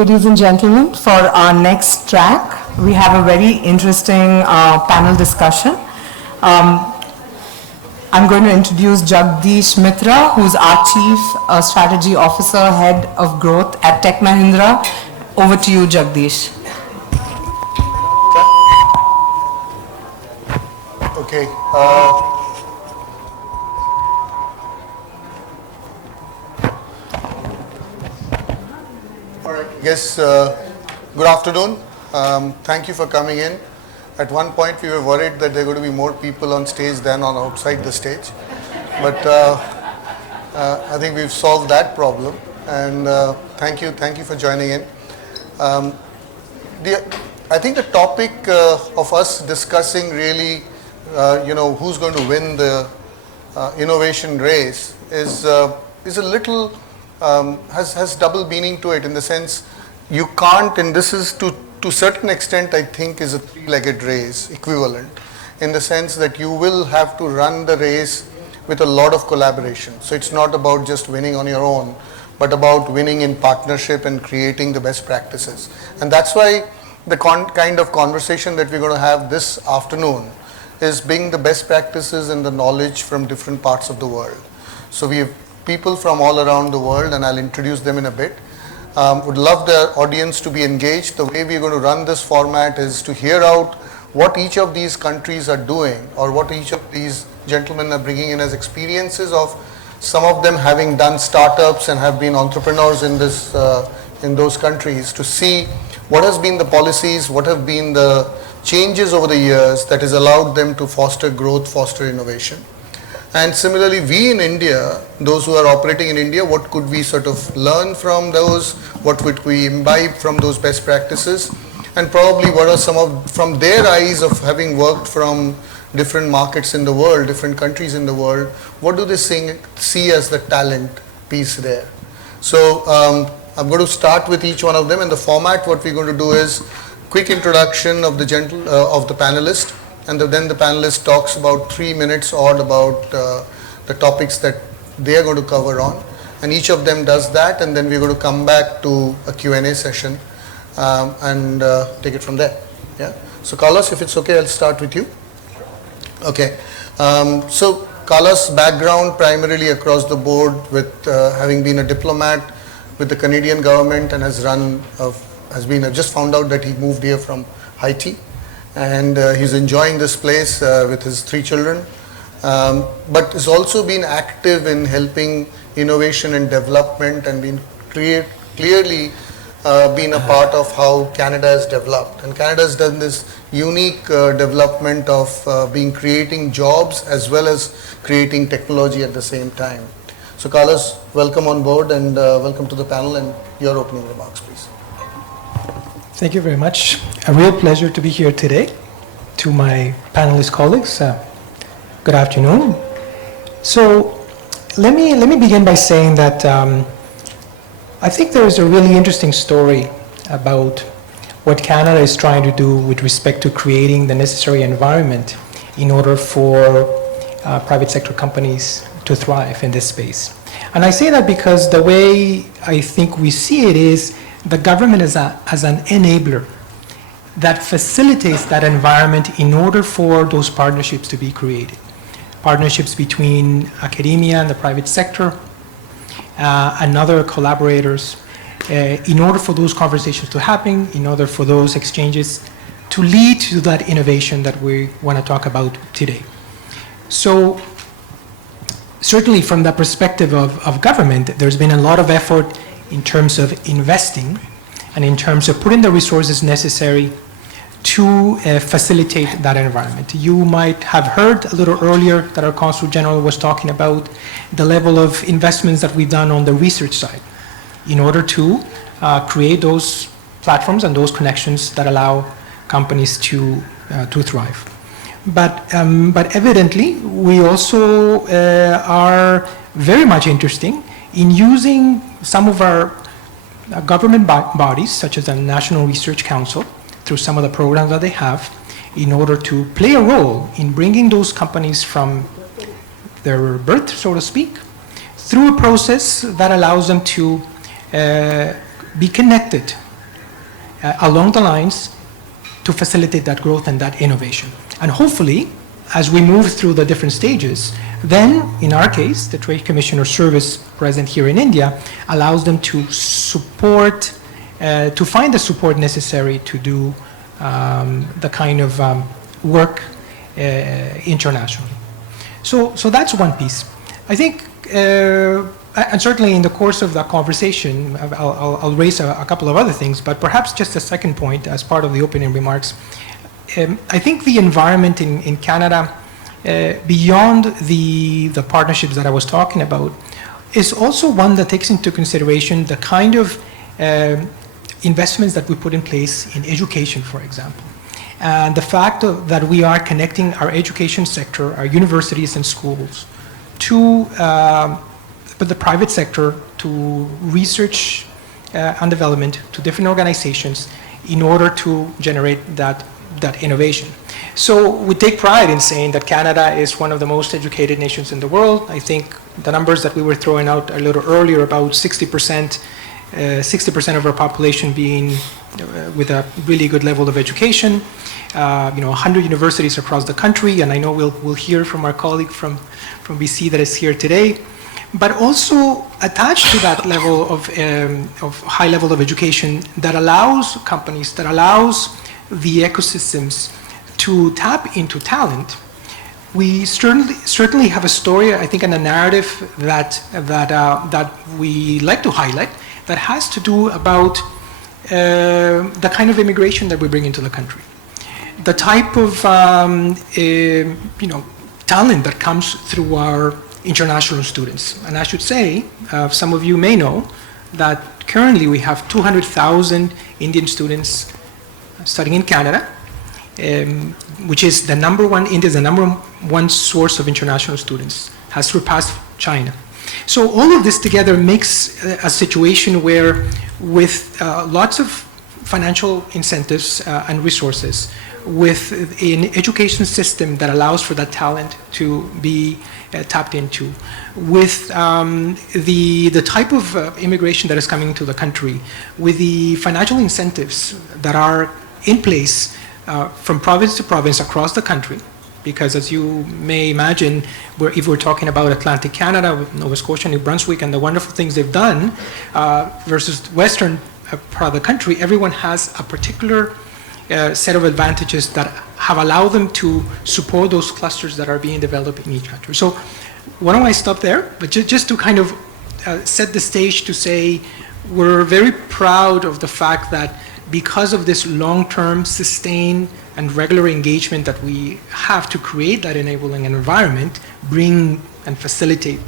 ladies and gentlemen. For our next track, we have a very interesting panel discussion. I'm going to introduce Jagdish Mitra, who's our Chief Strategy Officer, Head of Growth at Tech Mahindra. Over to you, Jagdish. Okay. All right. I guess good afternoon. Thank you for coming in. At one point, we were worried that there are going to be more people on stage than on outside the stage, but I think we've solved that problem. And thank you for joining in. I think the topic of us discussing really, who's going to win the innovation race is a little has double meaning to it, in the sense you can't, and this is to a certain extent, I think, is a three-legged race equivalent, in the sense that you will have to run the race with a lot of collaboration. So it's not about just winning on your own, but about winning in partnership and creating the best practices. And that's why the kind of conversation that we're going to have this afternoon is bring the best practices and the knowledge from different parts of the world. So we have people from all around the world, and I'll introduce them in a bit. Would love the audience to be engaged. The way we're going to run this format is to hear out what each of these countries are doing, or what each of these gentlemen are bringing in as experiences of some of them having done startups and have been entrepreneurs in those countries, to see what has been the policies, what have been the changes over the years that has allowed them to foster growth, foster innovation. And similarly, we in India, those who are operating in India, what could we sort of learn from those? What would we imbibe from those best practices? And probably what are some of, from their eyes of having worked from different markets in the world, different countries in the world, what do they see as the talent piece there? So I'm going to start with each one of them, and the format, what we're going to do is quick introduction of the panelist, and then the panelist talks about 3 minutes odd about the topics that they are going to cover on, and each of them does that, and then we're going to come back to a Q&A session and take it from there. Yeah. So Carlos, if it's okay, I'll start with you. Okay. So Carlos' background primarily across the board, with having been a diplomat with the Canadian government, and has been. I just found out that he moved here from Haiti. And he's enjoying this place with his 3 children, but has also been active in helping innovation and development, and been clearly been a part of how Canada has developed. And Canada has done this unique development of creating jobs as well as creating technology at the same time. So Carlos, welcome on board, and welcome to the panel, and your opening remarks, please. Thank you very much. A real pleasure to be here today. To my panelist colleagues, good afternoon. So let me begin by saying that I think there is a really interesting story about what Canada is trying to do with respect to creating the necessary environment in order for private sector companies to thrive in this space. And I say that because the way I think we see it is the government as an enabler that facilitates that environment in order for those partnerships to be created. Partnerships between academia and the private sector and other collaborators, in order for those conversations to happen, in order for those exchanges to lead to that innovation that we want to talk about today. So certainly from the perspective of government, there's been a lot of effort in terms of investing and in terms of putting the resources necessary to facilitate that environment. You might have heard a little earlier that our Consul General was talking about the level of investments that we've done on the research side in order to create those platforms and those connections that allow companies to thrive. But evidently, we also are very much interested in using some of our government bodies, such as the National Research Council, through some of the programs that they have, in order to play a role in bringing those companies from their birth, so to speak, through a process that allows them to be connected along the lines to facilitate that growth and that innovation. And hopefully, as we move through the different stages, then in our case, the Trade Commissioner service present here in India allows them to support, to find the support necessary to do the kind of work internationally. So that's one piece. I think, and certainly in the course of the conversation, I'll raise a couple of other things, but perhaps just a second point as part of the opening remarks. I think the environment in Canada, beyond the partnerships that I was talking about, is also one that takes into consideration the kind of investments that we put in place in education, for example. And the fact that we are connecting our education sector, our universities and schools, to the private sector, to research and development, to different organizations, in order to generate that innovation. So we take pride in saying that Canada is one of the most educated nations in the world. I think the numbers that we were throwing out a little earlier, about 60% of our population being with a really good level of education, 100 universities across the country, and I know we'll hear from our colleague from BC that is here today. But also attached to that level of high level of education that allows companies, that allows the ecosystems to tap into talent, we certainly have a story, I think, and a narrative that we like to highlight that has to do about the kind of immigration that we bring into the country, the type of talent that comes through our international students. And I should say, some of you may know that currently we have 200,000 Indian students studying in Canada, which is the number one, India is the number one source of international students, has surpassed China. So all of this together makes a situation where, with lots of financial incentives and resources, with an education system that allows for that talent to be tapped into, with the type of immigration that is coming to the country, with the financial incentives that are in place from province to province across the country, because as you may imagine, if we're talking about Atlantic Canada with Nova Scotia, New Brunswick, and the wonderful things they've done versus western part of the country, everyone has a particular set of advantages that have allowed them to support those clusters that are being developed in each country. So why don't I stop there? But just to kind of set the stage to say we're very proud of the fact that because of this long-term, sustained, and regular engagement that we have to create that enabling environment, bring and facilitate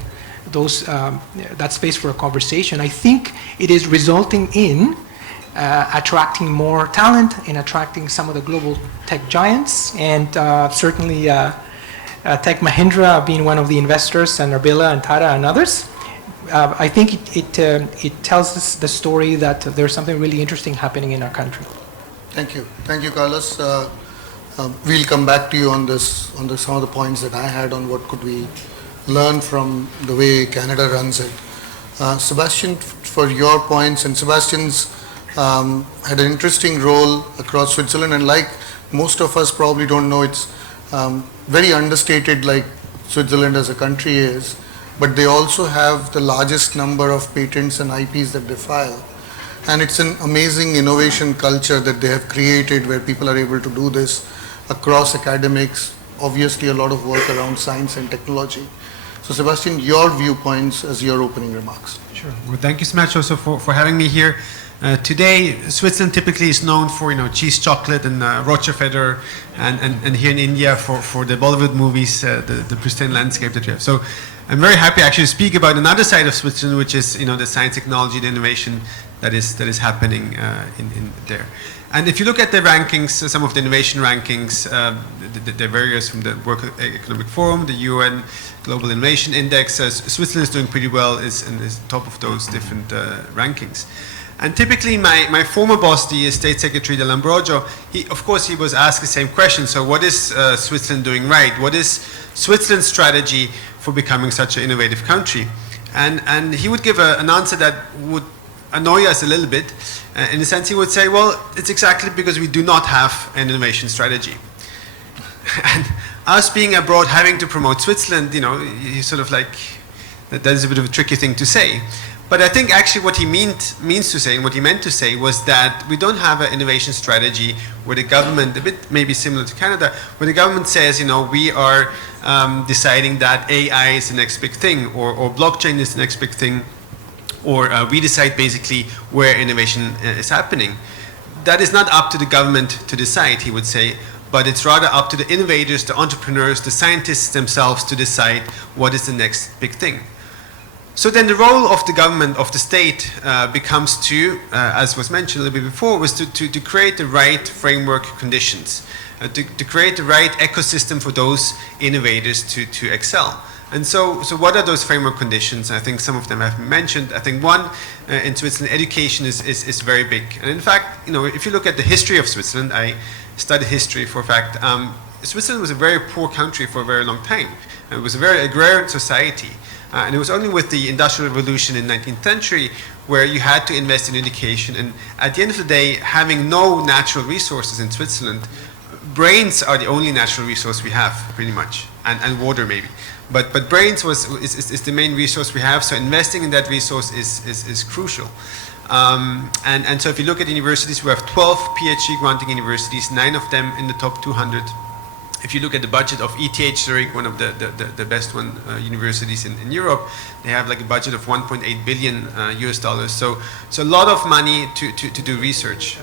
those that space for a conversation, I think it is resulting in attracting more talent and attracting some of the global tech giants, and certainly Tech Mahindra being one of the investors, and Arbila and Tata and others. I think it tells us the story that there's something really interesting happening in our country. Thank you, Carlos. We'll come back to you on this, some of the points that I had on what could we learn from the way Canada runs it. Sebastian, for your points, and Sebastian's had an interesting role across Switzerland, and like most of us probably don't know, it's very understated like Switzerland as a country is, but they also have the largest number of patents and IPs that they file. And it's an amazing innovation culture that they have created where people are able to do this across academics, obviously a lot of work around science and technology. So Sebastian, your viewpoints as your opening remarks. Sure. Well, thank you so much also for having me here. Today, Switzerland typically is known for cheese chocolate and Rochefeder, and here in India for the Bollywood movies, the pristine landscape that we have. So I'm very happy actually to speak about another side of Switzerland, which is the science, technology, the innovation that is happening in there. And if you look at the rankings, some of the innovation rankings, the various from the World Economic Forum, the UN Global Innovation Index, Switzerland is doing pretty well, is top of those different rankings. And typically my former boss, the State Secretary de L'Ambrogio, he was asked the same question. So what is Switzerland doing right? What is Switzerland's strategy for becoming such an innovative country? And he would give an answer that would annoy us a little bit. In a sense, he would say, well, it's exactly because we do not have an innovation strategy. And us being abroad, having to promote Switzerland, he's sort of like, that is a bit of a tricky thing to say. But I think actually what he means to say, and what he meant to say, was that we don't have an innovation strategy where the government, a bit maybe similar to Canada, where the government says, we are deciding that AI is the next big thing, or blockchain is the next big thing, or we decide basically where innovation is happening. That is not up to the government to decide, he would say, but it's rather up to the innovators, the entrepreneurs, the scientists themselves to decide what is the next big thing. So then the role of the government, of the state, becomes to, as was mentioned a little bit before, was to create the right framework conditions, to create the right ecosystem for those innovators to excel. And so what are those framework conditions? I think some of them have been mentioned. I think one, in Switzerland, education is very big. And in fact, if you look at the history of Switzerland, I studied history for a fact, Switzerland was a very poor country for a very long time. It was a very agrarian society. And it was only with the Industrial Revolution in the 19th century where you had to invest in education. And at the end of the day, having no natural resources in Switzerland, brains are the only natural resource we have, pretty much, and water maybe. But brains is the main resource we have, so investing in that resource is crucial. And so if you look at universities, we have 12 PhD granting universities, 9 of them in the top 200. If you look at the budget of ETH Zurich, one of the best universities in Europe, they have like a budget of 1.8 billion US dollars. So a lot of money to do research.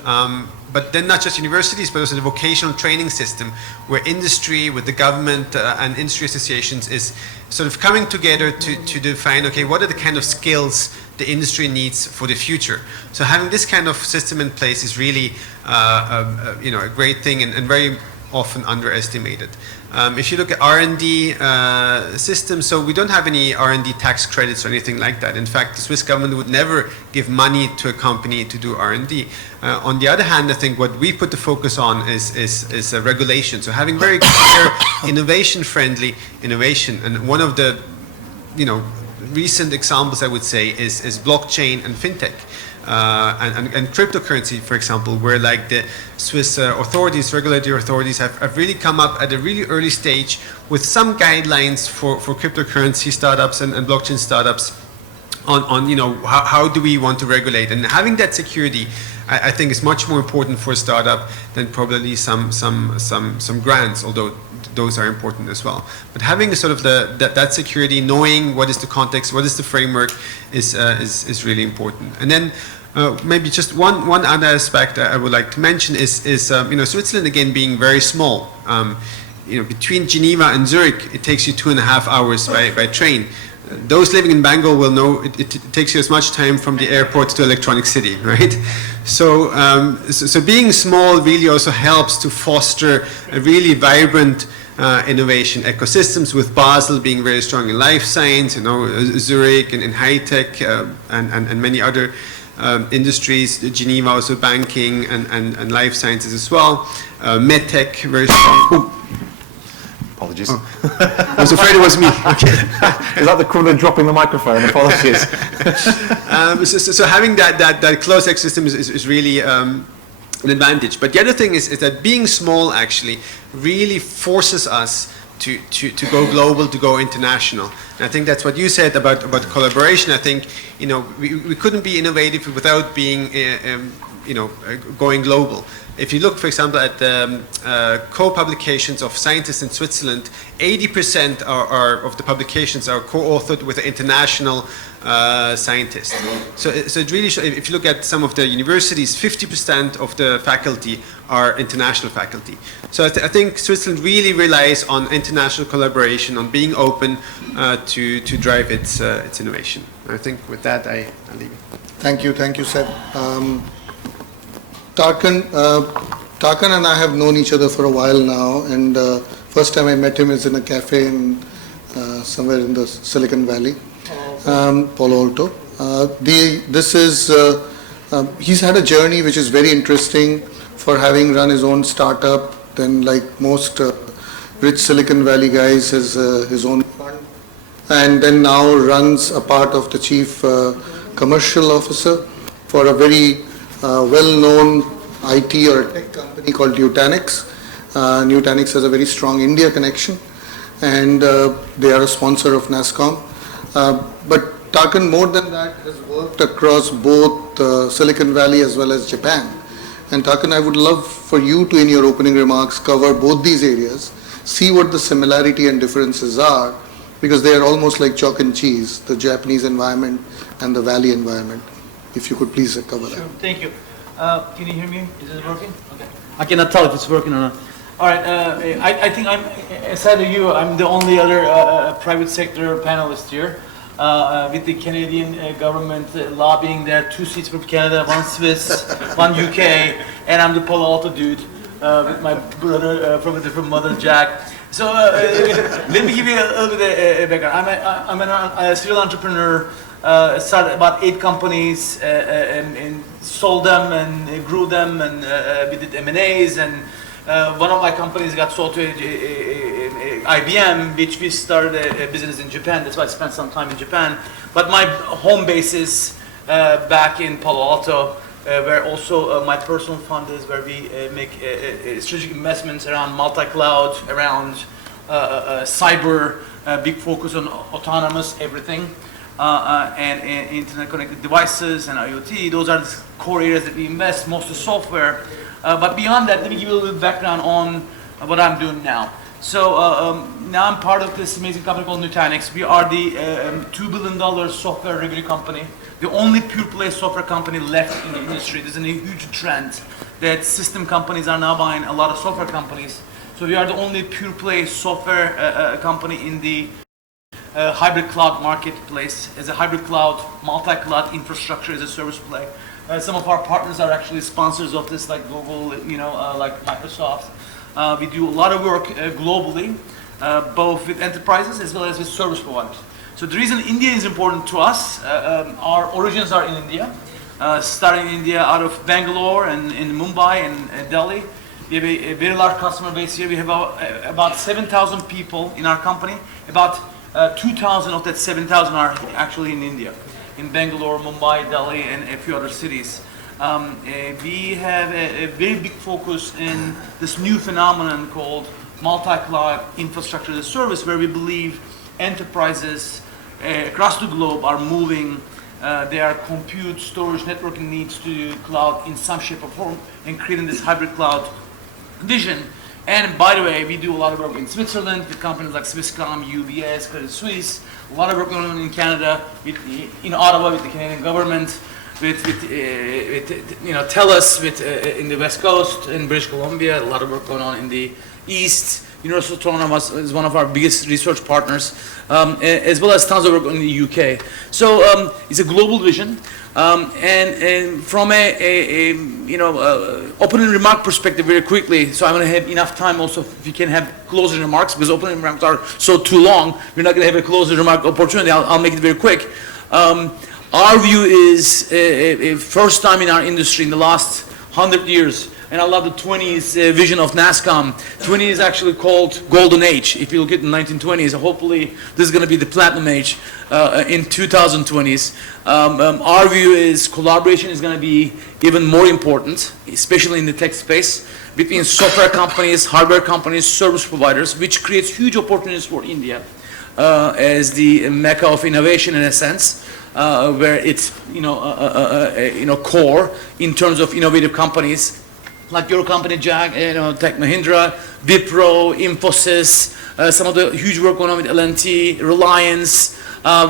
But then not just universities, but also the vocational training system, where industry with the government and industry associations is sort of coming together to define, okay, what are the kind of skills the industry needs for the future. So having this kind of system in place is really a great thing and very often underestimated. If you look at R&D systems, so we don't have any R&D tax credits or anything like that. In fact, the Swiss government would never give money to a company to do R&D. On the other hand, I think what we put the focus on is regulation. So having very clear innovation-friendly innovation. And one of the recent examples I would say is blockchain and FinTech. And cryptocurrency, for example, where like the Swiss authorities, regulatory authorities have really come up at a really early stage with some guidelines for cryptocurrency startups and blockchain startups on how do we want to regulate. And having that security, I think is much more important for a startup than probably some grants, although those are important as well. But having sort of that security, knowing what is the context, what is the framework, is really important. And then maybe just one other aspect I would like to mention is Switzerland again being very small. Between Geneva and Zurich, it takes you 2.5 hours by train. Those living in Bangor will know it takes you as much time from the airport to Electronic City, right? So being small really also helps to foster a really vibrant innovation ecosystems, with Basel being very strong in life science, Zurich and in high tech and many other industries, Geneva also banking and life sciences as well, medtech very strong. Apologies. I was afraid it was me. Okay. Is that the equivalent of dropping the microphone? Apologies. So having that closed ecosystem is really an advantage. But the other thing is that being small actually really forces us to go global, to go international. And I think that's what you said about collaboration. I think we couldn't be innovative without being going global. If you look, for example, at the co-publications of scientists in Switzerland, 80% of the publications are co-authored with an international scientist. So it really shows, if you look at some of the universities, 50% of the faculty are international faculty. So I think Switzerland really relies on international collaboration, on being open to drive its innovation. I think with that, I'll leave it. Thank you, Seb. Tarkan and I have known each other for a while now, and first time I met him is in a cafe in somewhere in the Silicon Valley, Polevault. He's had a journey which is very interesting for having run his own startup. Then, like most rich Silicon Valley guys, has his own fund, and then now runs a part of the chief commercial officer. for a very well-known IT or tech company called Nutanix. Nutanix has a very strong India connection, and they are a sponsor of NASScom. But Tarkan, more than that, has worked across both Silicon Valley as well as Japan. And Tarkan, I would love for you to, in your opening remarks, cover both these areas, see what the similarity and differences are, because they are almost like chalk and cheese, the Japanese environment and the Valley environment. If you could please cover that. Sure, thank you. Can you hear me? Is it working? Okay. I cannot tell if it's working or not. All right, I think I'm, aside of you, I'm the only other private sector panelist here. With the Canadian government lobbying there, 2 seats from Canada, 1 Swiss, 1 UK, and I'm the Polevault dude with my brother from a different mother, Jack. So let me give you a little bit of background. I'm a serial entrepreneur. Started about 8 companies and sold them and grew them, and we did M&As, and one of my companies got sold to IBM, which we started a business in Japan. That's why I spent some time in Japan. But my home base is back in Palo Alto, where also my personal fund is, where we make strategic investments around multi-cloud, around cyber, big focus on autonomous everything, and internet-connected devices and IoT. Those are the core areas that we invest, most of software. But beyond that, let me give you a little background on what I'm doing now. So now I'm part of this amazing company called Nutanix. We are the $2 billion software revenue company, the only pure play software company left in the industry. There's a huge trend that system companies are now buying a lot of software companies. So we are the only pure play software company in the hybrid cloud marketplace, as a hybrid cloud, multi-cloud infrastructure as a service play. Some of our partners are actually sponsors of this, like Google, like Microsoft. We do a lot of work globally, both with enterprises as well as with service providers. So the reason India is important to us, our origins are in India, starting in India out of Bangalore and in Mumbai and Delhi. We have a very large customer base here. We have about 7,000 people in our company. About 2,000 of that 7,000 are actually in India, in Bangalore, Mumbai, Delhi, and a few other cities. We have a very big focus in this new phenomenon called multi-cloud infrastructure as a service, where we believe enterprises across the globe are moving their compute, storage, networking needs to cloud in some shape or form, and creating this hybrid cloud vision. And by the way, we do a lot of work in Switzerland with companies like Swisscom, UBS, Credit Suisse. A lot of work going on in Canada, in Ottawa with the Canadian government, with TELUS, in the West Coast, in British Columbia. A lot of work going on in the East. University of Toronto is one of our biggest research partners, as well as tons of work in the UK. So it's a global vision, and from a opening remark perspective, very quickly. So I'm going to have enough time also if you can have closing remarks, because opening remarks are so too long. We're not going to have a closing remark opportunity. I'll make it very quick. Our view is a first time in our industry in the last 100 years. And I love the 20s vision of NASScom. 20 is actually called Golden Age. If you look at the 1920s, hopefully this is going to be the Platinum Age in 2020s. Our view is collaboration is going to be even more important, especially in the tech space, between software companies, hardware companies, service providers, which creates huge opportunities for India as the mecca of innovation in a sense. Where it's core in terms of innovative companies like your company, Jack, Tech Mahindra, Wipro, Infosys, some of the huge work going on with L&T, Reliance.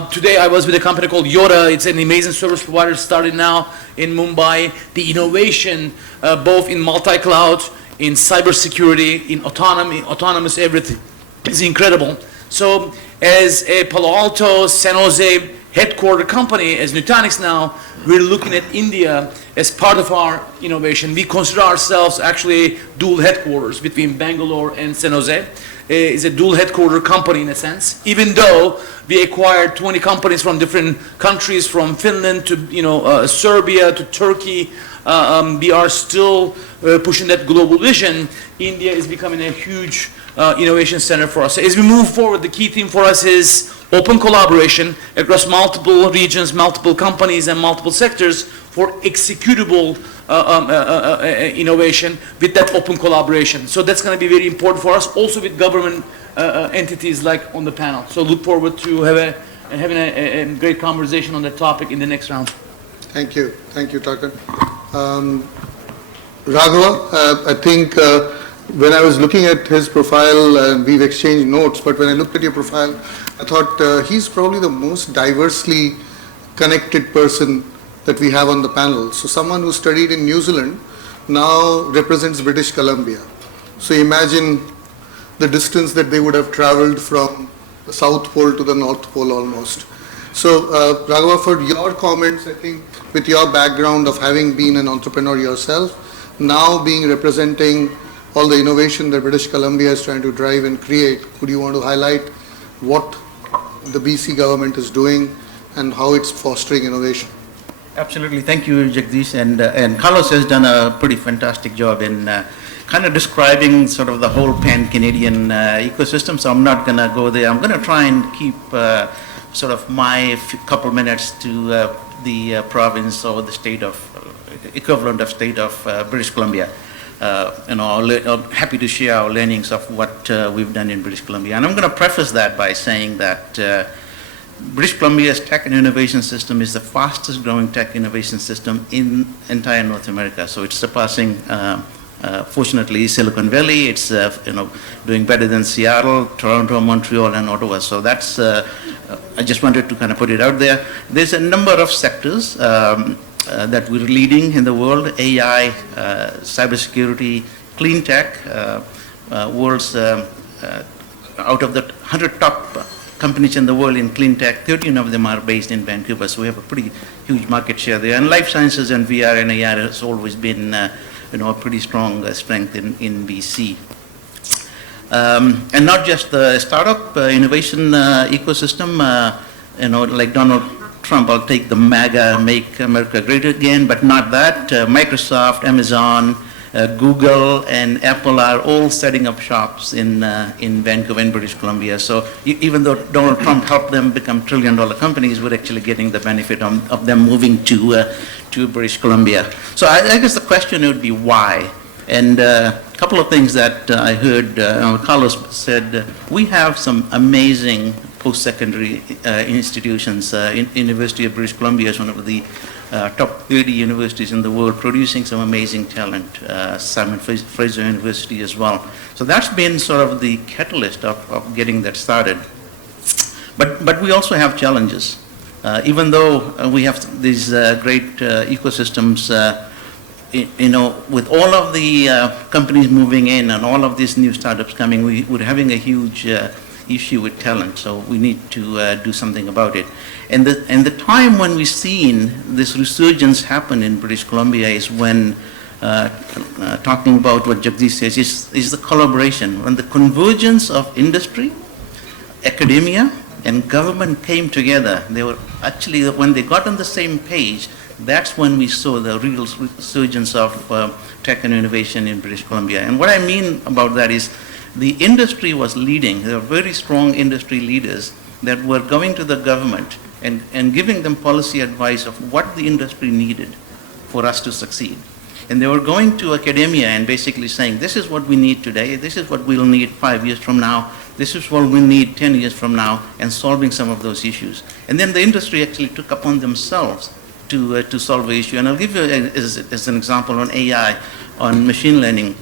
Today I was with a company called Yoda. It's an amazing service provider started now in Mumbai. The innovation, both in multi-cloud, in cybersecurity, in autonomous everything, is incredible. So as a Palo Alto, San Jose headquarter company, as Nutanix now, we're looking at India as part of our innovation. We consider ourselves actually dual headquarters between Bangalore and San Jose. It's a dual headquarter company in a sense, even though we acquired 20 companies from different countries, from Finland to Serbia to Turkey. We are still pushing that global vision. India is becoming a huge innovation center for us. So as we move forward, the key theme for us is open collaboration across multiple regions, multiple companies, and multiple sectors, for executable innovation with that open collaboration. So that's going to be very important for us, also with government entities like on the panel. So look forward to having a great conversation on that topic in the next round. Thank you, Tarkan. Raghava, I think when I was looking at his profile, we've exchanged notes, but when I looked at your profile, I thought he's probably the most diversely connected person that we have on the panel. So someone who studied in New Zealand now represents British Columbia. So imagine the distance that they would have traveled from the South Pole to the North Pole almost. So Raghava, for your comments, I think with your background of having been an entrepreneur yourself, now being representing all the innovation that British Columbia is trying to drive and create, could you want to highlight what the BC government is doing and how it's fostering innovation? Absolutely. Thank you, Jagdish. And Carlos has done a pretty fantastic job in kind of describing sort of the whole pan-Canadian ecosystem. So I'm not going to go there. I'm going to try and keep sort of my couple minutes to the province or the state of, equivalent of state of British Columbia. I'm happy to share our learnings of what we've done in British Columbia. And I'm going to preface that by saying that British Columbia's tech and innovation system is the fastest growing tech innovation system in entire North America. So it's surpassing, fortunately, Silicon Valley. It's doing better than Seattle, Toronto, Montreal, and Ottawa. So that's, I just wanted to kind of put it out there. There's a number of sectors that we're leading in the world: AI, cybersecurity, clean tech. World's out of the 100 top companies in the world in clean tech, 13 of them are based in Vancouver, so we have a pretty huge market share there. And life sciences and VR and AR has always been, a pretty strong strength in BC. And not just the startup innovation ecosystem, like Donald Trump, I'll take the MAGA, Make America Great Again, but not that. Microsoft, Amazon, Google and Apple are all setting up shops in Vancouver and British Columbia. So even though Donald Trump helped them become trillion-dollar companies, we're actually getting the benefit of them moving to British Columbia. So I guess the question would be why? And a couple of things that I heard Carlos said. We have some amazing post-secondary institutions. University of British Columbia is one of the top 30 universities in the world, producing some amazing talent. Simon Fraser University as well. So that's been sort of the catalyst of getting that started. But we also have challenges. Even though we have these great ecosystems, with all of the companies moving in and all of these new startups coming, we're having a huge issue with talent. So we need to do something about it. And the time when we've seen this resurgence happen in British Columbia is when, talking about what Jagdish says, is the collaboration. When the convergence of industry, academia, and government came together, they were actually, when they got on the same page, that's when we saw the real resurgence of tech and innovation in British Columbia. And what I mean about that is the industry was leading. There were very strong industry leaders that were going to the government and giving them policy advice of what the industry needed for us to succeed. And they were going to academia and basically saying, this is what we need today, this is what we'll need 5 years from now, this is what we need 10 years from now, and solving some of those issues. And then the industry actually took upon themselves to solve the issue. And I'll give you as an example on AI, on machine learning.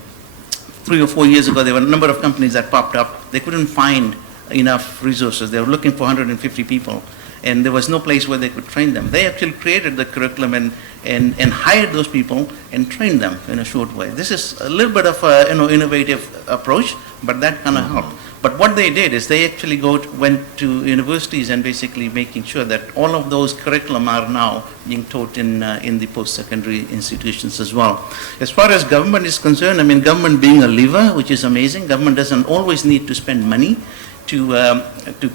3 or 4 years ago, there were a number of companies that popped up. They couldn't find enough resources. They were looking for 150 people, and there was no place where they could train them. They actually created the curriculum and hired those people and trained them in a short way. This is a little bit of a innovative approach, but that kind of helped. But what they did is they actually went to universities and basically making sure that all of those curriculum are now being taught in the post-secondary institutions as well. As far as government is concerned, I mean, government being a lever, which is amazing. Government doesn't always need to spend money to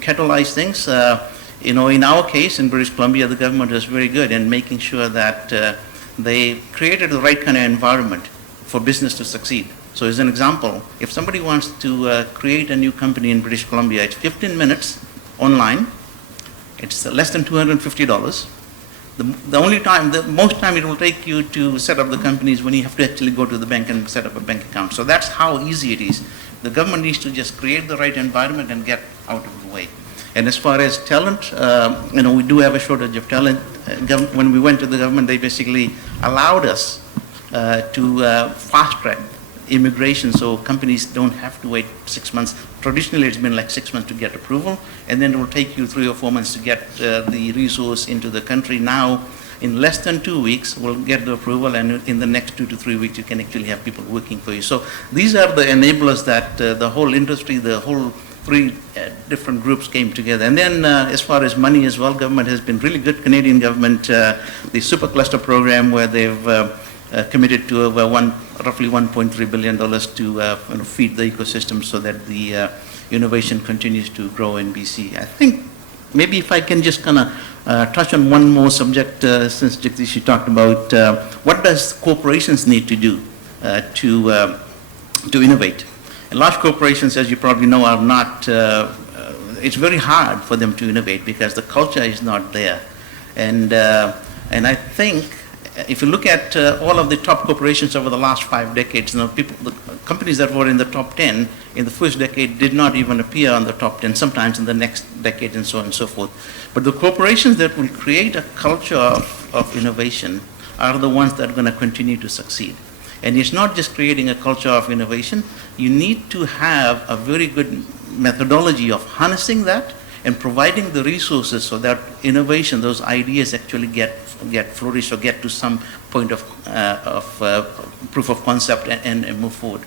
catalyze things. In our case, in British Columbia, the government was very good in making sure that they created the right kind of environment for business to succeed. So as an example, if somebody wants to create a new company in British Columbia, it's 15 minutes online. It's less than $250. The only time, the most time it will take you to set up the company is when you have to actually go to the bank and set up a bank account. So that's how easy it is. The government needs to just create the right environment and get out of the way. And as far as talent, we do have a shortage of talent. When we went to the government, they basically allowed us to fast track immigration, so companies don't have to wait 6 months. Traditionally, it's been like 6 months to get approval, and then it will take you 3 or 4 months to get the resource into the country. Now, in less than 2 weeks, we'll get the approval, and in the next 2 to 3 weeks, you can actually have people working for you. So these are the enablers that the whole industry, the whole 3 different groups came together. And then as far as money as well, government has been really good. Canadian government, the super cluster program, where they've committed to roughly $1.3 billion to feed the ecosystem so that the innovation continues to grow in BC. I think maybe if I can just kind of touch on one more subject, since Jagdish talked about what does corporations need to do to innovate. And large corporations, as you probably know, are not, it's very hard for them to innovate because the culture is not there. And I think if you look at all of the top corporations over the last 5 decades, the companies that were in the top 10 in the first decade did not even appear on the top 10, sometimes in the next decade and so on and so forth. But the corporations that will create a culture of innovation are the ones that are going to continue to succeed. And it's not just creating a culture of innovation. You need to have a very good methodology of harnessing that and providing the resources so that innovation, those ideas actually get flourished or get to some point of proof of concept and move forward.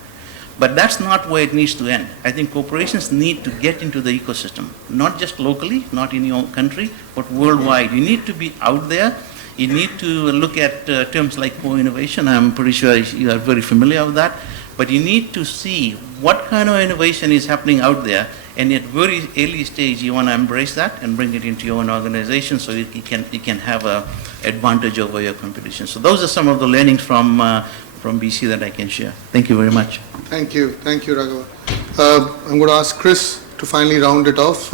But that's not where it needs to end. I think corporations need to get into the ecosystem, not just locally, not in your own country, but worldwide. You need to be out there. You need to look at terms like co-innovation. I'm pretty sure you are very familiar with that. But you need to see what kind of innovation is happening out there, and at very early stage you want to embrace that and bring it into your own organization so you can have an advantage over your competition. So those are some of the learnings from BC that I can share. Thank you very much. Thank you, Raghava. I'm going to ask Chris to finally round it off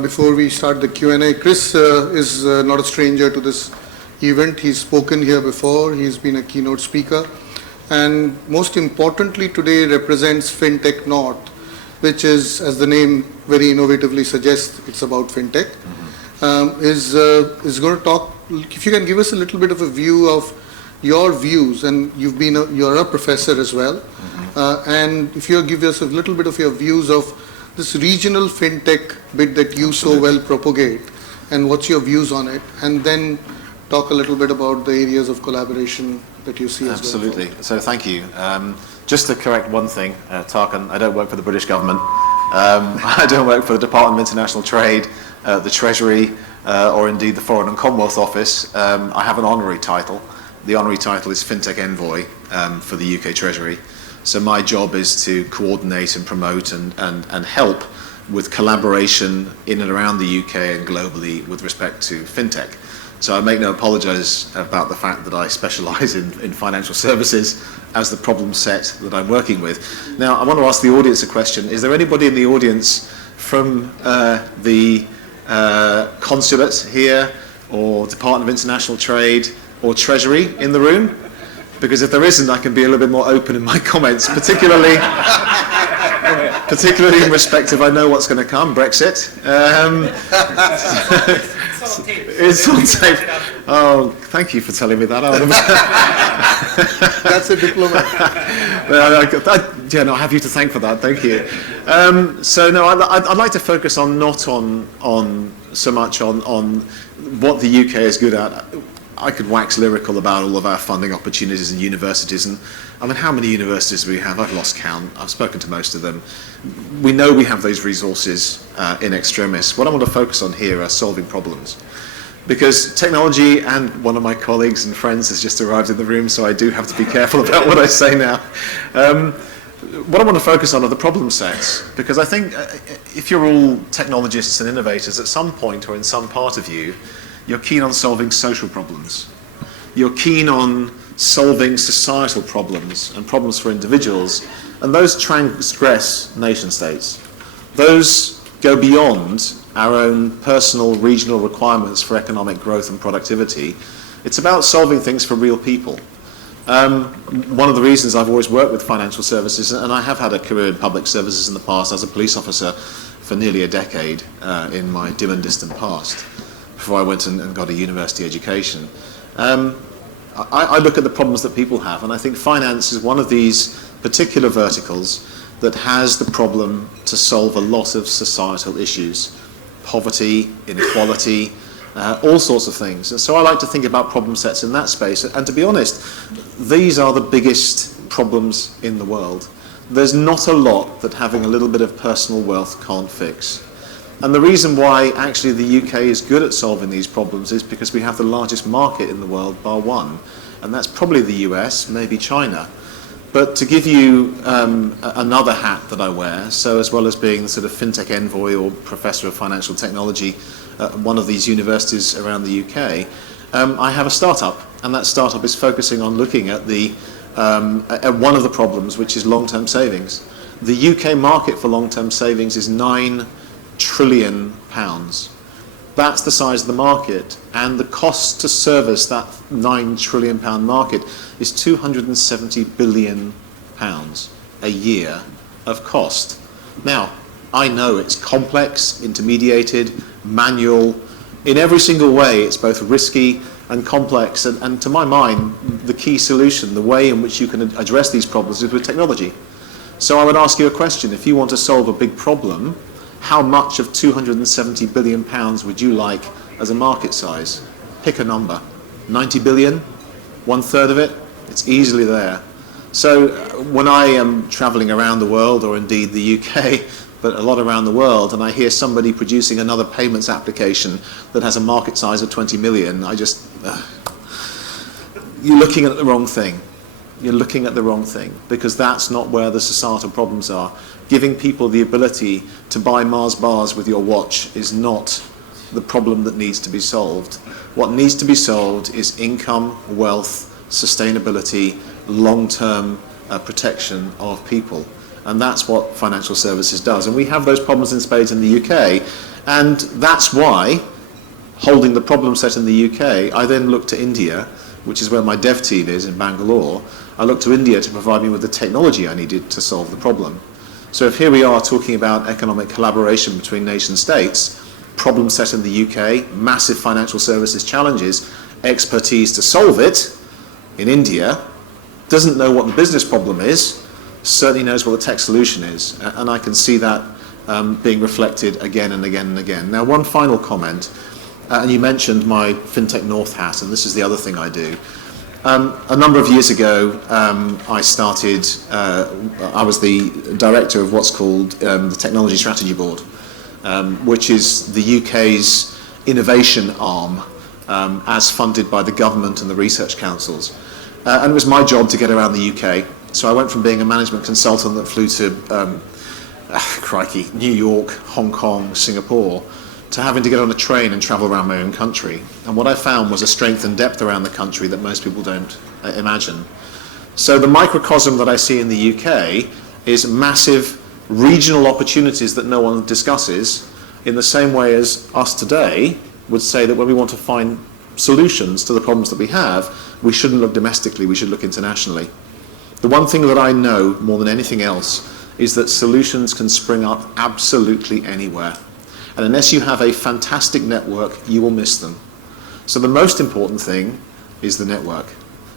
before we start the Q&A. Chris is not a stranger to this event. He's spoken here before. He's been a keynote speaker. And most importantly, today represents FinTech North, which is, as the name very innovatively suggests, it's about FinTech. Is going to talk, if you can give us a little bit of a view of your views, and you're a professor as well, and if you give us a little bit of your views of this regional FinTech bit that you so well propagate, and what's your views on it, and then talk a little bit about the areas of collaboration that you see as well. Absolutely. So thank you. Just to correct one thing, Tarkan, I don't work for the British government. I don't work for the Department of International Trade, the Treasury, or indeed the Foreign and Commonwealth Office. I have an honorary title. The honorary title is FinTech Envoy for the UK Treasury. So my job is to coordinate and promote and help with collaboration in and around the UK and globally with respect to FinTech. So I make no apologies about the fact that I specialise in financial services as the problem set that I'm working with. Now, I want to ask the audience a question. Is there anybody in the audience from the consulate here, or Department of International Trade, or Treasury in the room? Because if there isn't, I can be a little bit more open in my comments, particularly in respect of I know what's going to come, Brexit. It's on tape. Oh, thank you for telling me that. That's a diplomat. I have you to thank for that. Thank you. So no, I'd like to focus not on so much on what the UK is good at. I could wax lyrical about all of our funding opportunities in universities, and I mean, how many universities we have? I've lost count. I've spoken to most of them. We know we have those resources in extremis. What I want to focus on here are solving problems. Because technology, and one of my colleagues and friends has just arrived in the room, so I do have to be careful about what I say now. What I want to focus on are the problem sets, because I think if you're all technologists and innovators, at some point or in some part of you, you're keen on solving social problems. You're keen on solving societal problems and problems for individuals, and those transgress nation states. Those go beyond our own personal regional requirements for economic growth and productivity. It's about solving things for real people. One of the reasons I've always worked with financial services, and I have had a career in public services in the past as a police officer for nearly a decade in my dim and distant past, before I went and got a university education. I look at the problems that people have, and I think finance is one of these particular verticals that has the problem to solve a lot of societal issues. Poverty, inequality, all sorts of things. And so I like to think about problem sets in that space. And to be honest, these are the biggest problems in the world. There's not a lot that having a little bit of personal wealth can't fix. And the reason why actually the UK is good at solving these problems is because we have the largest market in the world, bar one. And that's probably the US, maybe China. But to give you another hat that I wear, so as well as being the sort of FinTech envoy or professor of financial technology at one of these universities around the UK, I have a startup, and that startup is focusing on looking at at one of the problems, which is long-term savings. The UK market for long-term savings is £9 trillion. That's the size of the market, and the cost to service that £9 trillion market is £270 billion a year of cost. Now, I know it's complex, intermediated, manual. In every single way, it's both risky and complex, and to my mind, the key solution, the way in which you can address these problems is with technology. So I would ask you a question. If you want to solve a big problem, how much of £270 billion would you like as a market size? Pick a number. 90 billion? 1/3 of it? It's easily there. So when I am traveling around the world, or indeed the UK, but a lot around the world, and I hear somebody producing another payments application that has a market size of 20 million, you're looking at the wrong thing. You're looking at the wrong thing, because that's not where the societal problems are. Giving people the ability to buy Mars bars with your watch is not the problem that needs to be solved. What needs to be solved is income, wealth, sustainability, long-term protection of people. And that's what financial services does. And we have those problems in spades in the UK. And that's why, holding the problem set in the UK, I then look to India, which is where my dev team is in Bangalore. I look to India to provide me with the technology I needed to solve the problem. So if here we are talking about economic collaboration between nation states, problem set in the UK, massive financial services challenges, expertise to solve it in India, doesn't know what the business problem is, certainly knows what the tech solution is. And I can see that being reflected again and again and again. Now, one final comment, and you mentioned my FinTech North hat, and this is the other thing I do. A number of years ago, I was the director of what's called the Technology Strategy Board, which is the UK's innovation arm, as funded by the government and the research councils. And it was my job to get around the UK. So I went from being a management consultant that flew to, New York, Hong Kong, Singapore, to having to get on a train and travel around my own country. And what I found was a strength and depth around the country that most people don't imagine. So the microcosm that I see in the UK is massive regional opportunities that no one discusses, in the same way as us today would say that when we want to find solutions to the problems that we have, we shouldn't look domestically, we should look internationally. The one thing that I know more than anything else is that solutions can spring up absolutely anywhere. And unless you have a fantastic network, you will miss them. So the most important thing is the network,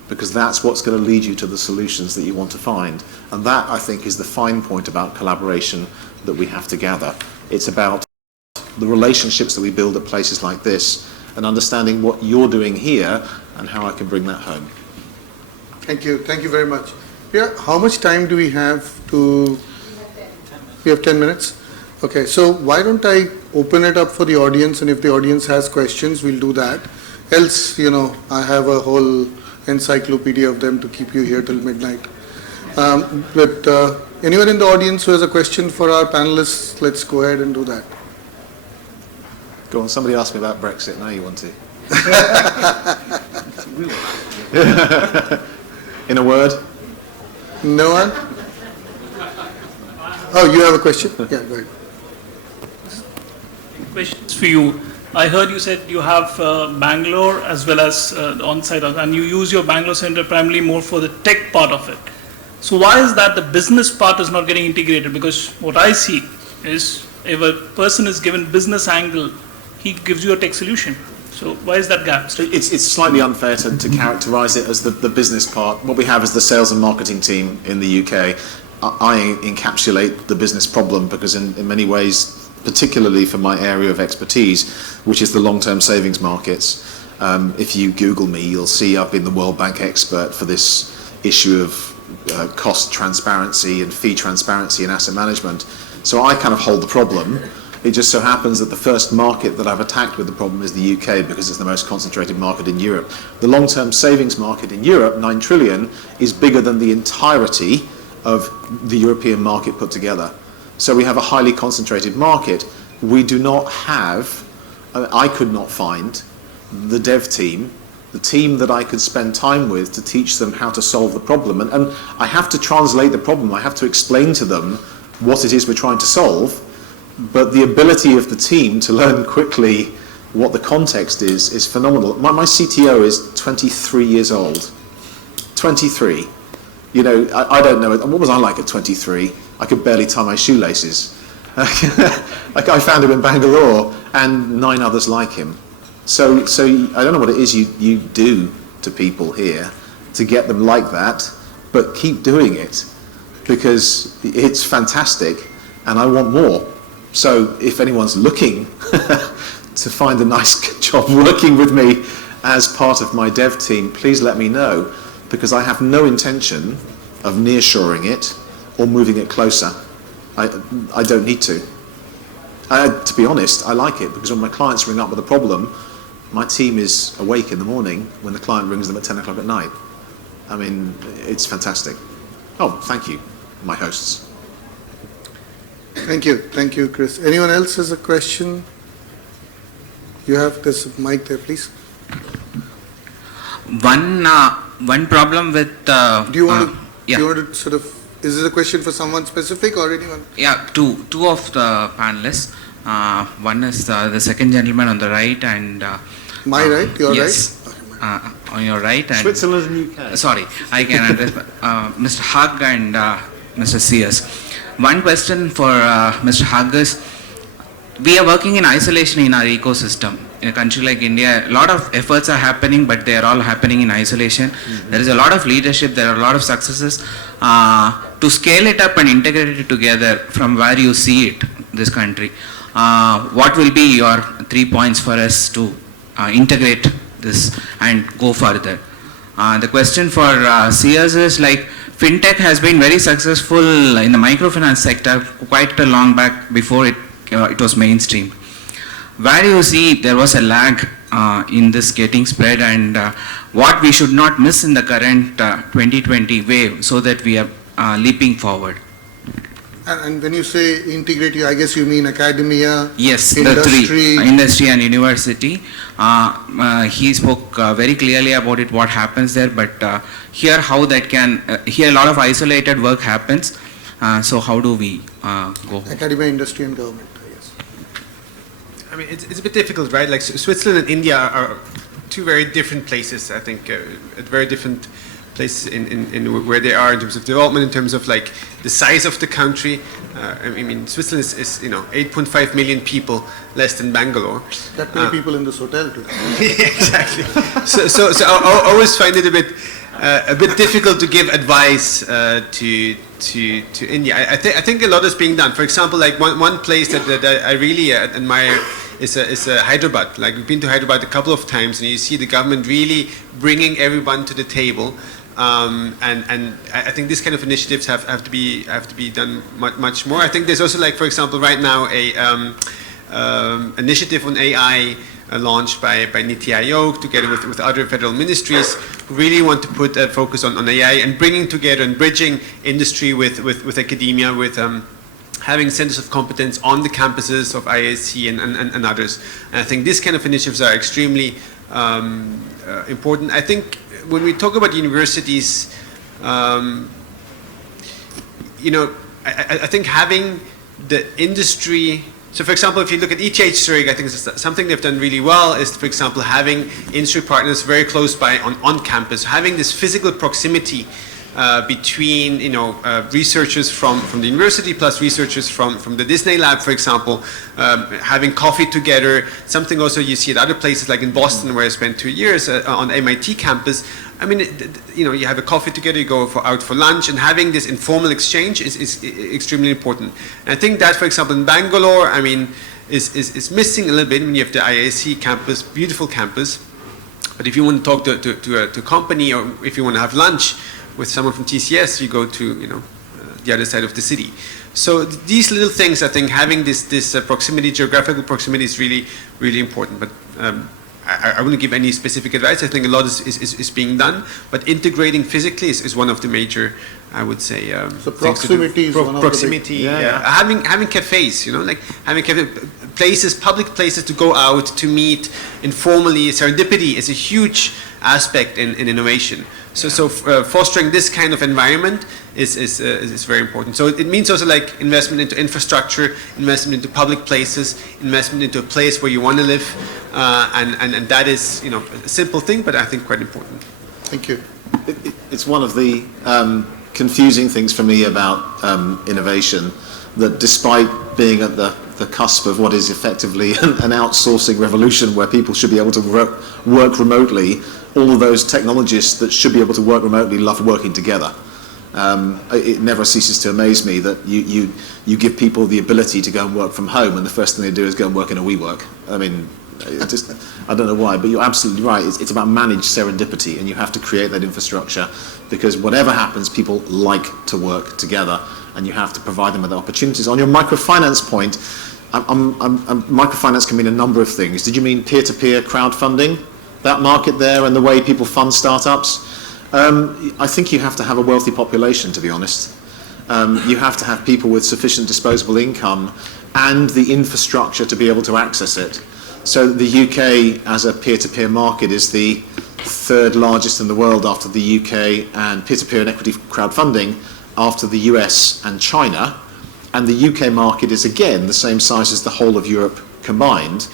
because that's what's going to lead you to the solutions that you want to find. And that, I think, is the fine point about collaboration that we have to gather. It's about the relationships that we build at places like this, and understanding what you're doing here and how I can bring that home. Thank you very much. Yeah, how much time do we have to? We have 10 minutes. Okay, so why don't I open it up for the audience, and if the audience has questions, we'll do that. Else, I have a whole encyclopedia of them to keep you here till midnight. But anyone in the audience who has a question for our panelists, let's go ahead and do that. Go on, somebody asked me about Brexit, now you want to. In a word? No one? Oh, you have a question? Yeah, go ahead. questions for you. I heard you said you have Bangalore as well as on-site, and you use your Bangalore center primarily more for the tech part of it. So why is that the business part is not getting integrated? Because what I see is if a person is given business angle, he gives you a tech solution. So why is that gap? It's slightly unfair to characterise it as the business part. What we have is the sales and marketing team in the UK. I encapsulate the business problem because in many ways, particularly for my area of expertise, which is the long-term savings markets, if you Google me, you'll see I've been the World Bank expert for this issue of cost transparency and fee transparency in asset management. So I kind of hold the problem. It just so happens that the first market that I've attacked with the problem is the UK because it's the most concentrated market in Europe. The long-term savings market in Europe, 9 trillion, is bigger than the entirety of the European market put together. So we have a highly concentrated market. We do not have, I could not find the dev team, the team that I could spend time with to teach them how to solve the problem. And I have to translate the problem. I have to explain to them what it is we're trying to solve. But the ability of the team to learn quickly what the context is phenomenal. My CTO is 23 years old. 23. You know, I don't know. What was I like at 23? I could barely tie my shoelaces. Like I found him in Bangalore and 9 others like him. So I don't know what it is you do to people here to get them like that, but keep doing it because it's fantastic and I want more. So if anyone's looking to find a nice job working with me as part of my dev team, please let me know because I have no intention of nearshoring it or moving it closer. I don't need to. To be honest, I like it because when my clients ring up with a problem, my team is awake in the morning when the client rings them at 10 o'clock at night. I mean, it's fantastic. Oh, thank you, my hosts. Thank you, Chris. Anyone else has a question? You have this mic there, please. One problem with. Do you want yeah. to sort of? Is this a question for someone specific or anyone? Yeah, two of the panelists. One is the second gentleman on the right and. My right, your yes, right. On your right and. Switzerland and UK. Sorry, I can address Mr. Hug and Mr. Sears. One question for Mr. Hug is, we are working in isolation in our ecosystem. In a country like India, a lot of efforts are happening, but they are all happening in isolation. Mm-hmm. There is a lot of leadership, there are a lot of successes. To scale it up and integrate it together from where you see it, this country, what will be your 3 points for us to integrate this and go further? The question for Sears is like, FinTech has been very successful in the microfinance sector quite a long back before it was mainstream. Where do you see there was a lag in this getting spread and what we should not miss in the current 2020 wave so that we are leaping forward? And when you say integrate, I guess you mean academia, yes, industry. The three, industry and university. He spoke very clearly about it, what happens there, but here how that can, here a lot of isolated work happens. So how do we go? Academia, industry and government, I guess. I mean, it's a bit difficult, right? Like Switzerland and India are two very different places, I think, at very different places in where they are in terms of development, in terms of like the size of the country. I mean, Switzerland is 8.5 million people, less than Bangalore. That many people in this hotel today. Exactly. So I always find it a bit difficult to give advice to India. I think a lot is being done. For example, like one place that I really admire is Hyderabad. Like we've been to Hyderabad a couple of times, and you see the government really bringing everyone to the table. And I think these kind of initiatives have to be done much more. I think there's also, like, for example, right now a initiative on AI launched by Niti Aayog together with other federal ministries who really want to put a focus on AI and bringing together and bridging industry with academia, with having centers of competence on the campuses of IISc and others. And I think these kind of initiatives are extremely important. I think when we talk about universities, I think having the industry So for example, if you look at ETH Zurich, I think something they've done really well is, for example, having industry partners very close by on campus, having this physical proximity between researchers from the university plus researchers from the Disney lab, for example, having coffee together. Something also you see at other places like in Boston, where I spent 2 years on MIT campus. I mean, you have a coffee together, you go out for lunch, and having this informal exchange is extremely important. And I think that, for example, in Bangalore, I mean, is missing a little bit. I mean, you have the IISc campus, beautiful campus, but if you want to talk to a company, or if you want to have lunch with someone from TCS, you go to the other side of the city. So these little things, I think, having this proximity, geographical proximity, is really, really important. But I wouldn't give any specific advice. I think a lot is being done, but integrating physically is one of the major, I would say, so proximity is one of proximity. The big, yeah. Having cafes, like having places, public places to go out to meet informally. Serendipity is a huge aspect in innovation. So fostering this kind of environment is very important. So it means also like investment into infrastructure, investment into public places, investment into a place where you want to live, and that is a simple thing, but I think quite important. Thank you. It's one of the confusing things for me about innovation, that despite being at the cusp of what is effectively an outsourcing revolution where people should be able to work remotely, all of those technologists that should be able to work remotely love working together. It never ceases to amaze me that you give people the ability to go and work from home, and the first thing they do is go and work in a WeWork. I mean, I don't know why, but you're absolutely right. It's about managed serendipity, and you have to create that infrastructure, because whatever happens, people like to work together, and you have to provide them with opportunities. On your microfinance point, microfinance can mean a number of things. Did you mean peer-to-peer crowdfunding? That market there and the way people fund startups? I think you have to have a wealthy population, to be honest. You have to have people with sufficient disposable income and the infrastructure to be able to access it. So the UK as a peer-to-peer market is the third largest in the world after the UK, and peer-to-peer and equity crowdfunding after the US and China. And the UK market is again the same size as the whole of Europe combined.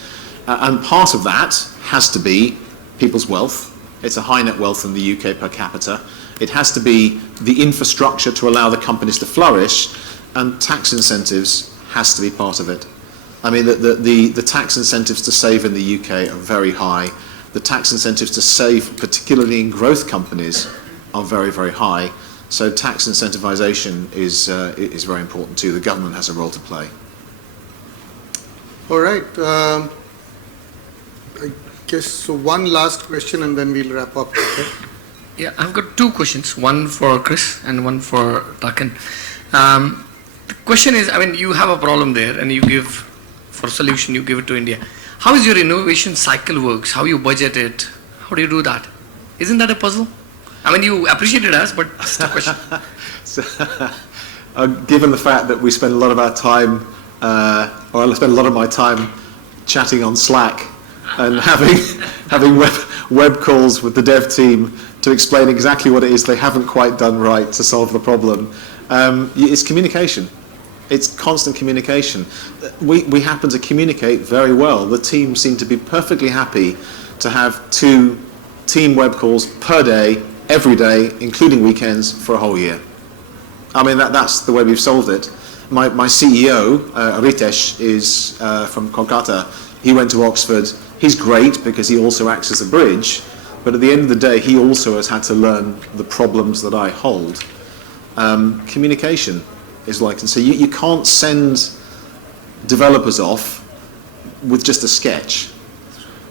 And part of that has to be people's wealth. It's a high net wealth in the UK per capita. It has to be the infrastructure to allow the companies to flourish, and tax incentives has to be part of it. I mean, the tax incentives to save in the UK are very high. The tax incentives to save, particularly in growth companies, are very, very high. So tax incentivization is very important too. The government has a role to play. All right. I guess so. One last question, and then we'll wrap up. Okay? Yeah, I've got two questions. One for Chris and one for Takan. The question is, I mean, you have a problem there, and you give for solution, you give it to India. How is your innovation cycle works? How you budget it? How do you do that? Isn't that a puzzle? I mean, you appreciated us, but it's a question. So, given the fact that we spend a lot of our time, or I spend a lot of my time chatting on Slack and having web calls with the dev team to explain exactly what it is they haven't quite done right to solve the problem, it's communication. It's constant communication. We happen to communicate very well. The team seem to be perfectly happy to have 2 team web calls per day, every day, including weekends, for a whole year. I mean, that's the way we've solved it. My CEO, Ritesh, is from Kolkata. He went to Oxford. He's great because he also acts as a bridge, but at the end of the day, he also has had to learn the problems that I hold. Communication is like, and so you can't send developers off with just a sketch.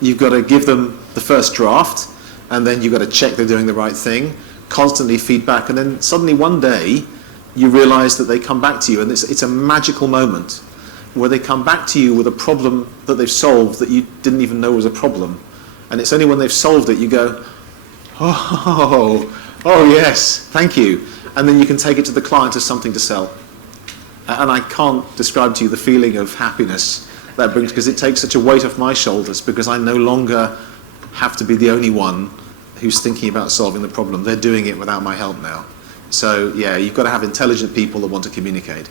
You've got to give them the first draft, and then you've got to check they're doing the right thing, constantly feedback, and then suddenly one day you realize that they come back to you, and it's a magical moment where they come back to you with a problem that they've solved that you didn't even know was a problem. And it's only when they've solved it you go, oh yes, thank you. And then you can take it to the client as something to sell. And I can't describe to you the feeling of happiness that brings, because it takes such a weight off my shoulders, because I no longer have to be the only one who's thinking about solving the problem. They're doing it without my help now. So yeah, you've got to have intelligent people that want to communicate.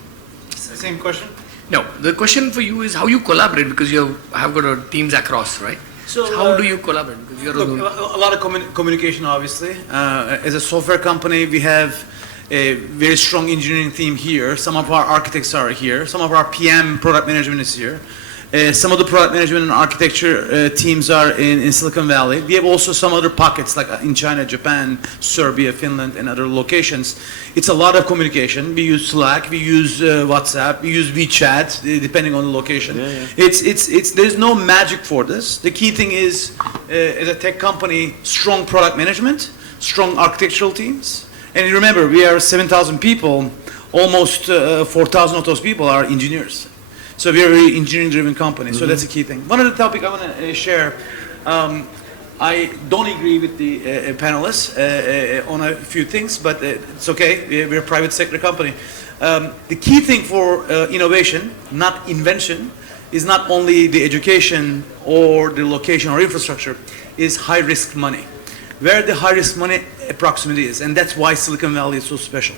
Same question. No, the question for you is how you collaborate, because you have got teams across, right? So, how do you collaborate? Because you're look, a lot of communication, obviously. As a software company, we have a very strong engineering team here. Some of our architects are here. Some of our PM, product management, is here. Some of the product management and architecture teams are in Silicon Valley. We have also some other pockets, like in China, Japan, Serbia, Finland, and other locations. It's a lot of communication. We use Slack, we use WhatsApp, we use WeChat, depending on the location. There's no magic for this. The key thing is, as a tech company, strong product management, strong architectural teams. And remember, we are 7,000 people. Almost 4,000 of those people are engineers. So we are a very engineering-driven company. So that's a key thing. One other topic I want to share. I don't agree with the panelists on a few things, but it's okay. We're a private sector company. The key thing for innovation, not invention, is not only the education or the location or infrastructure, is high-risk money. Where the high-risk money approximately is, and that's why Silicon Valley is so special.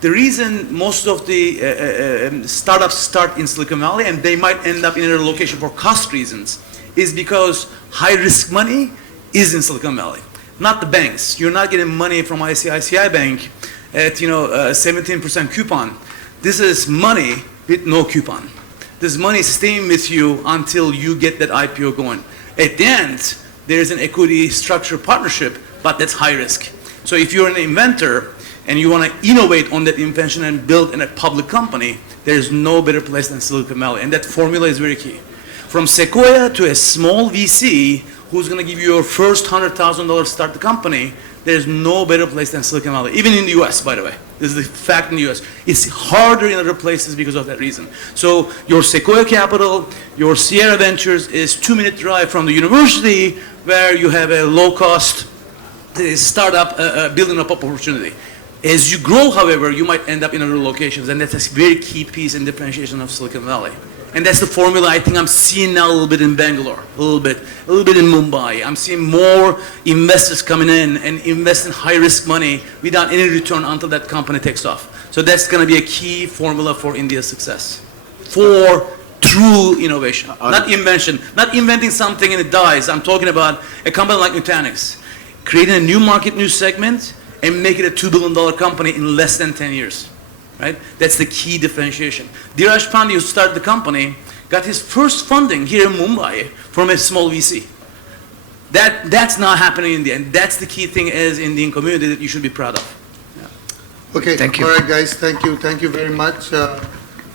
The reason most of the startups start in Silicon Valley, and they might end up in another location for cost reasons, is because high-risk money is in Silicon Valley, not the banks. You're not getting money from ICICI Bank at 17% coupon. This is money with no coupon. This money is staying with you until you get that IPO going. At the end, there's an equity structure partnership, but that's high risk. So if you're an inventor and you want to innovate on that invention and build in a public company, there's no better place than Silicon Valley. And that formula is very key. From Sequoia to a small VC who's going to give you your first $100,000 to start the company, there's no better place than Silicon Valley. Even in the US, by the way. This is the fact in the US. It's harder in other places because of that reason. So your Sequoia Capital, your Sierra Ventures is 2-minute drive from the university where you have a low-cost startup building up opportunity. As you grow, however, you might end up in other locations, and that's a very key piece in differentiation of Silicon Valley. And that's the formula I think I'm seeing now a little bit in Bangalore, a little bit in Mumbai. I'm seeing more investors coming in and invest in high-risk money without any return until that company takes off. So that's going to be a key formula for India's success, for true innovation, not invention, not inventing something and it dies. I'm talking about a company like Nutanix, creating a new market, new segment, and make it a $2 billion company in less than 10 years. Right? That's the key differentiation. Dheeraj Pandey, who started the company, got his first funding here in Mumbai from a small VC. That's not happening in India, and that's the key thing as Indian community that you should be proud of. Yeah. Okay, thank you. All right, guys, thank you very much.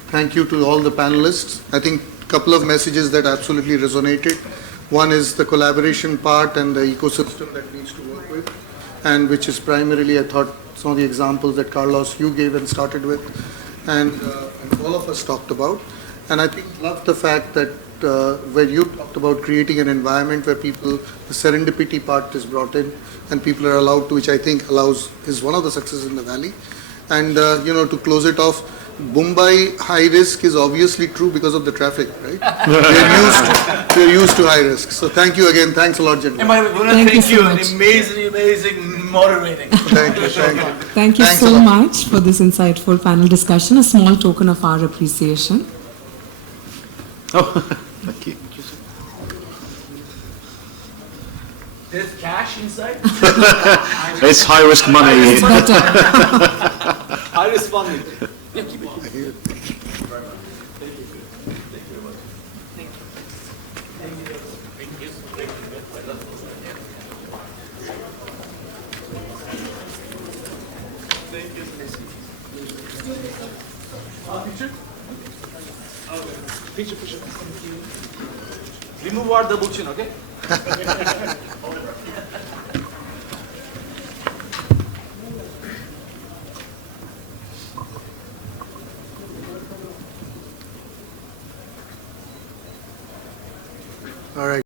Thank you to all the panelists. I think a couple of messages that absolutely resonated. One is the collaboration part and the ecosystem that needs to work with, and which is primarily, I thought, some of the examples that Carlos, you gave and started with, and all of us talked about. And I think love the fact that where you talked about creating an environment where people, the serendipity part is brought in, and people are allowed to, which I think is one of the successes in the Valley. And to close it off, Mumbai high risk is obviously true because of the traffic, right? We're used to high risk. So thank you again. Thanks a lot, gentlemen. And I want to thank you. An amazing moderating. Thank you. Thank you Thanks so a lot. much for this insightful panel discussion, a small token of our appreciation. Oh, thank you. There's cash inside? It's high risk money. I responded. Yeah, keep it. Thank you. Picture. Remove our double chin, okay? All right.